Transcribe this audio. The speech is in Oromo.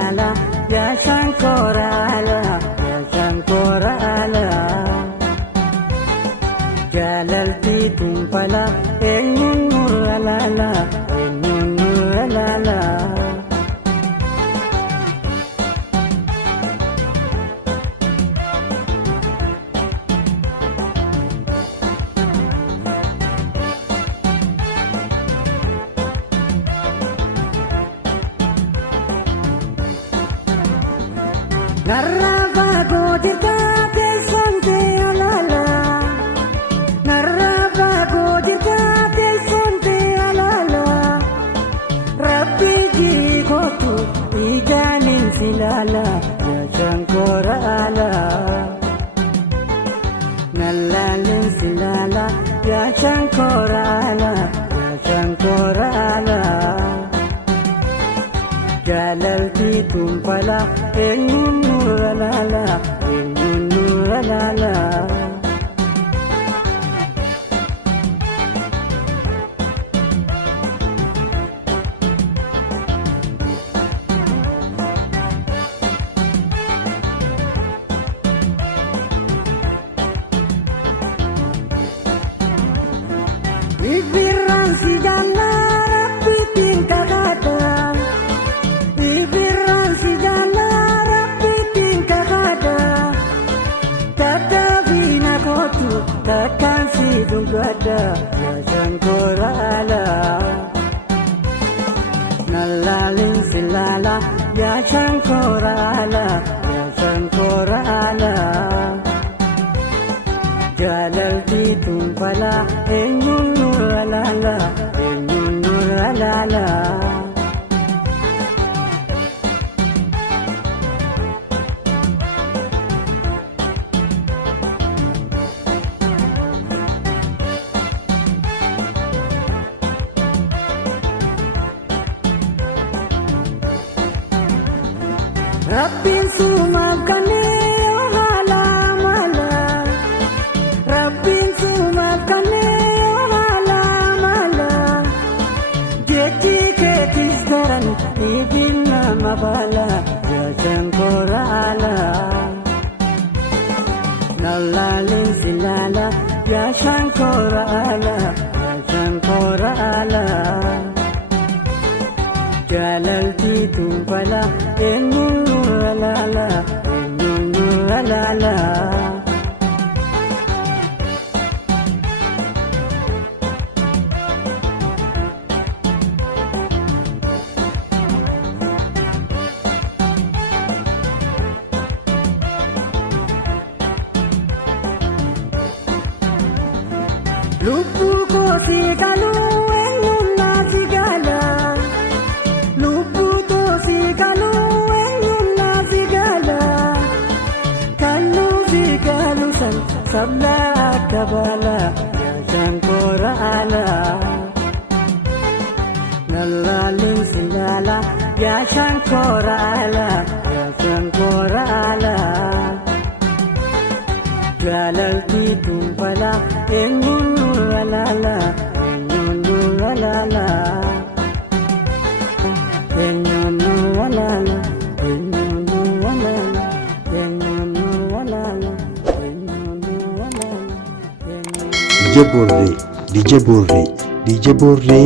silala ya shankorala jalalti tumpala enyun nuralala Narrava godirka tesonte alala Narrava godirka tesonte alala Rabbi jiri kotu ijanin silala ya shankora ala Nallalin silala ya shankora ala Jalalti tumpala enyun nuralala Bibiran si jana Rabbi tingkah kata takkan sidung gada ya shankora ala Nallalin silala ya shankora ala Jalalti tumpala enyun nuralala Rabbi sumabkani halamala Rabbi sumabkani halamala Jechi ketis daran ibinna mabala ya shankora ala Nallalin silala ya shankora ala Jalalti tumpala enyun nuralala Lupu ko si kalu enyun nasigala Lupu to si kalu enyun nasigala Kalu si kalu san sabla kabala ya shankora ala Nallalin silala ya shankora ala Jalalti tumpala enyun nuralala DJ Borre